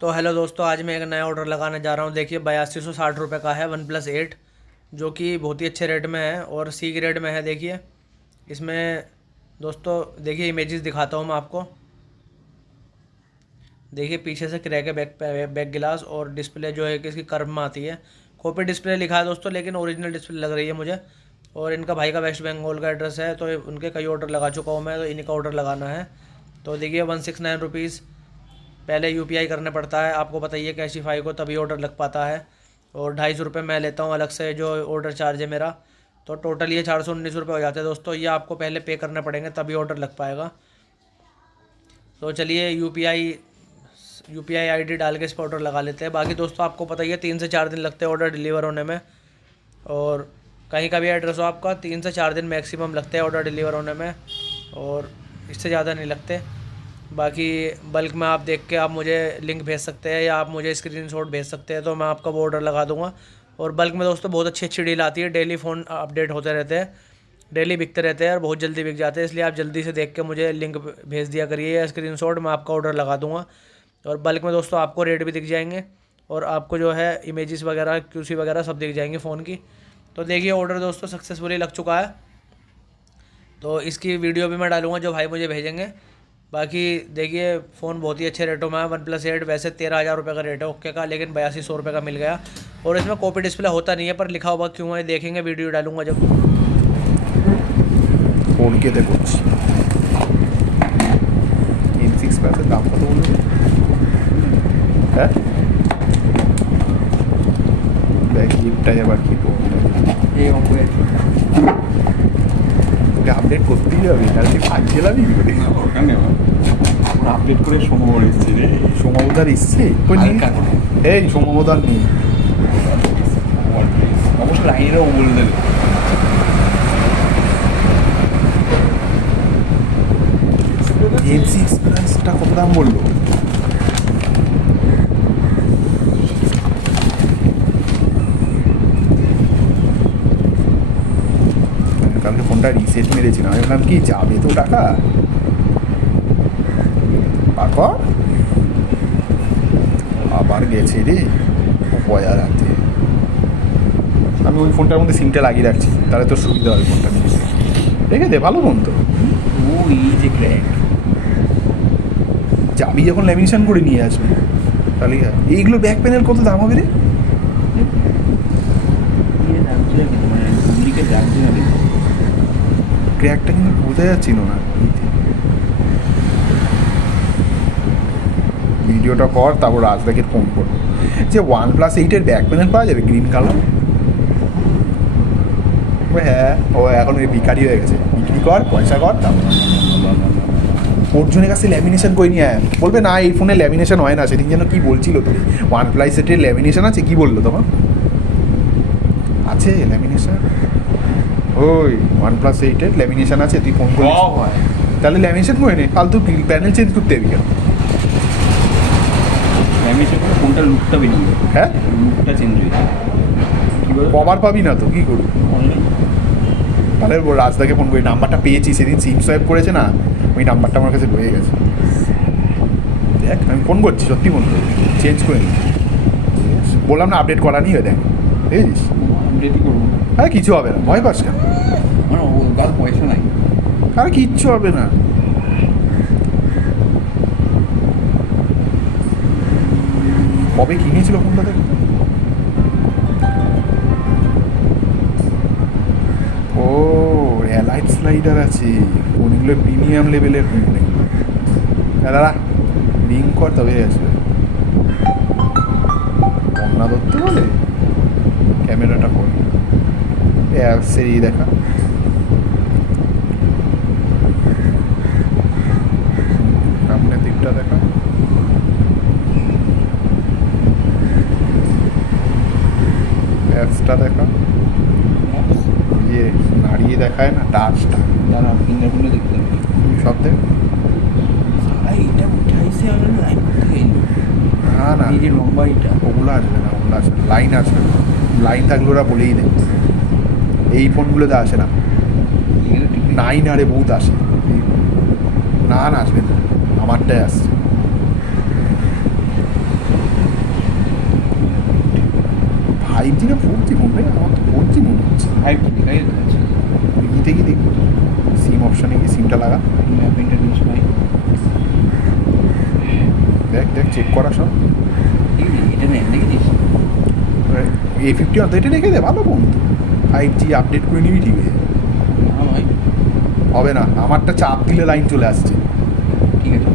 तो हेलो दोस्तों, आज मैं एक नया ऑर्डर लगाने जा रहा हूँ। देखिए 8260 रुपये का है OnePlus 8, जो कि बहुत ही अच्छे रेट में है और सी ग्रेड में है। देखिए इसमें दोस्तों, देखिए इमेजेस दिखाता हूँ मैं आपको। देखिए पीछे से क्रैक है बैक गिलास, और डिस्प्ले जो है कि इसकी कर्व में आती है। कॉपी डिस्प्ले लिखा है दोस्तों, लेकिन ओरिजिनल डिस्प्ले लग रही है मुझे। और इनका भाई का वेस्ट बंगाल का एड्रेस है, तो उनके कई ऑर्डर लगा चुका हूँ मैं, तो इन्हीं का ऑर्डर लगाना है। तो देखिए 169 रुपीज़ पहले यूपीआई करने पड़ता है, आपको बताइए कैशिफाई को, तभी ऑर्डर लग पाता है। और 250 रुपये मैं लेता हूँ अलग से, जो ऑर्डर चार्ज है मेरा। तो टोटल ये 419 रुपये हो जाते हैं दोस्तों। ये आपको पहले पे करने पड़ेंगे, तभी ऑर्डर लग पाएगा। तो चलिए यूपीआई आईडी डाल के इस पर ऑर्डर लगा लेते हैं। बाकी दोस्तों आपको पता ही है 3 से 4 दिन लगते हैं ऑर्डर डिलीवर होने में। और कहीं का भी एड्रेस हो आपका, 3 से 4 दिन मैक्सिमम लगते हैं ऑर्डर डिलीवर होने में, और इससे ज़्यादा नहीं लगते। बाकी बल्क में आप देख के आप मुझे लिंक भेज सकते हैं, या आप मुझे स्क्रीनशॉट भेज सकते हैं, तो मैं आपका वो ऑर्डर लगा दूंगा। और बल्क में दोस्तों बहुत अच्छी अच्छी डील आती है, डेली फ़ोन अपडेट होते रहते हैं, डेली बिकते रहते हैं और बहुत जल्दी बिक जाते हैं। इसलिए आप जल्दी से देख के मुझे लिंक भेज दिया करिए या स्क्रीनशॉट, मैं आपका ऑर्डर लगा दूंगा। और बल्क में दोस्तों आपको रेट भी दिख जाएंगे, और आपको जो है इमेजेस वगैरह क्यूसी वगैरह सब दिख जाएंगे फ़ोन की। तो देखिए ऑर्डर दोस्तों सक्सेसफुली लग चुका है, तो इसकी वीडियो भी मैं डालूंगा जो भाई मुझे भेजेंगे। बाकी देखिए फ़ोन बहुत ही अच्छे रेटों में है। OnePlus 8 वैसे 13,000 रुपये का रेट है ओके का, लेकिन 8200 रुपये का मिल गया। और इसमें कॉपी डिस्प्ले होता नहीं है, पर लिखा हुआ क्यों है देखेंगे, वीडियो डालूंगा जब। फ़ोन के देखो M6 पैसे दाम কত বললো? হ্যাঁ দেখ লিপটাই আবার কি এই অঙ্কে তোকে আপডেট করতেই হবে, তাহলে তুই ভাবছিলাম কি করে আপডেট করে সময় এসছে রে। সমবদার এসছে এই সমবদার নেই, অবশ্য লাইনেরও বলে দেবে। M6 প্লাসটা কত দাম বললো? কালকে ফোনটা রিসেট মেরেছিলাম, আমি ভাবলাম কি যাবে তো টাকা, তারপর আবার গেছে রে পয়া রাতে। আমি ওই ফোনটার মধ্যে সিমটা লাগিয়ে রাখছি, তাহলে তোর সুবিধা হবে ফোনটা নিয়ে। রেখে দে, ভালো ফোন তো। ও এই যে ক্র্যাক, যাবি যখন ল্যামিনেশন করে নিয়ে আসবি, তাহলে এইগুলো ব্যাক প্যানেল কত দাম হবে রে? ক্র্যাকটা কিন্তু বোঝা যাচ্ছিল না। ভিডিওটা কর, তারপর রাজদাকে ফোন করবো যে OnePlus 8 ব্যাক প্যানেল পাওয়া যাবে গ্রিন কালার। হ্যাঁ, ও এখন ওই ভিখারি হয়ে গেছে, বিক্রি কর, পয়সা কর, তারপর অর্জুনের কাছে ল্যামিনেশন করে নিয়ে বলবে না এই ফোনে ল্যামিনেশন হয় না। সেদিন যেন কি বলছিল তোর, OnePlus 8 ল্যামিনেশন আছে, কি বললো তখন? আছে ল্যামিনেশন, ওই OnePlus 8 ল্যামিনেশন আছে, তুই ফোন করিস তাহলে ল্যামিনেশন করে নে, ফালতু প্যানেল চেঞ্জ করতে হবে কেন? ল্যামিনেশন করে ফোনটার লুকটা বেরিয়ে যাবে। হ্যাঁ, লুকটা চেঞ্জ হয়ে যাবে। কভার পাবি না তো কী করবি? অনলাইন তাহলে রাজদাকে ফোন করি, নাম্বারটা পেয়েছি, সেদিন সিম সোয়াইপ করেছে না, ওই নাম্বারটা আমার কাছে রয়ে গেছে। দেখ আমি ফোন করছি, সত্যি ফোন করি, চেঞ্জ করে নি, বললাম না আপডেট করা নিয়ে, দেখ বুঝেছিস? আপডেটই করবো। হ্যাঁ কিছু হবে না, ভয় পাস কেন? মানে ওর পয়সা নাই। আরে কিচ্ছু হবে না। কবে কিনেছিল ফোনটা দেখ? ও অ্যালাইট স্লাইডার আছে, ফোনগুলো প্রিমিয়াম লেভেলের ফোন নেই। দাদা রিং কর তবে আসবে। বন্যা ধরতে বলে ক্যামেরাটা কর, অ্যাপসের এই দেখা, সামনের দিকটা দেখা, অ্যাপসটা দেখা, ইয়ে নাড়িয়ে দেখায় না টাচটা, দাঁড়া ফিঙ্গারপ্রিন্টে দেখতে হবে। সব দেখ। এইটা উঠাইছে আমার লাইন থেকে, না না এই যে লম্বা এইটা, ওগুলো আসবে না, ওগুলো আসবে না, লাইন আসবে না, লাইন থাকলে ওরা বলেই নেই। এই ফোনগুলোতে আসে না, 9 আরে বহুত আসে, না না আসবে না, আমারটাই আসছে। 5G না 4G ফোন রে? আমার তো 4G মনে হচ্ছে। 5 জিবি তাই আছে। ইতে কি দেখবি? সিম অপশানে গিয়ে সিমটা লাগা। ম্যাপ ইন্টারনেট নাই। দেখ দেখ চেক করা সব। এটা নেই দেখিস। A50 অর্ধ এটা রেখে দে, ভালো ফোন তো। 5G আপডেট করে নিবি, ঠিক আছে। না ভাই হবে না, আমারটা চাপ দিলে লাইন চলে আসছে। ঠিক আছে।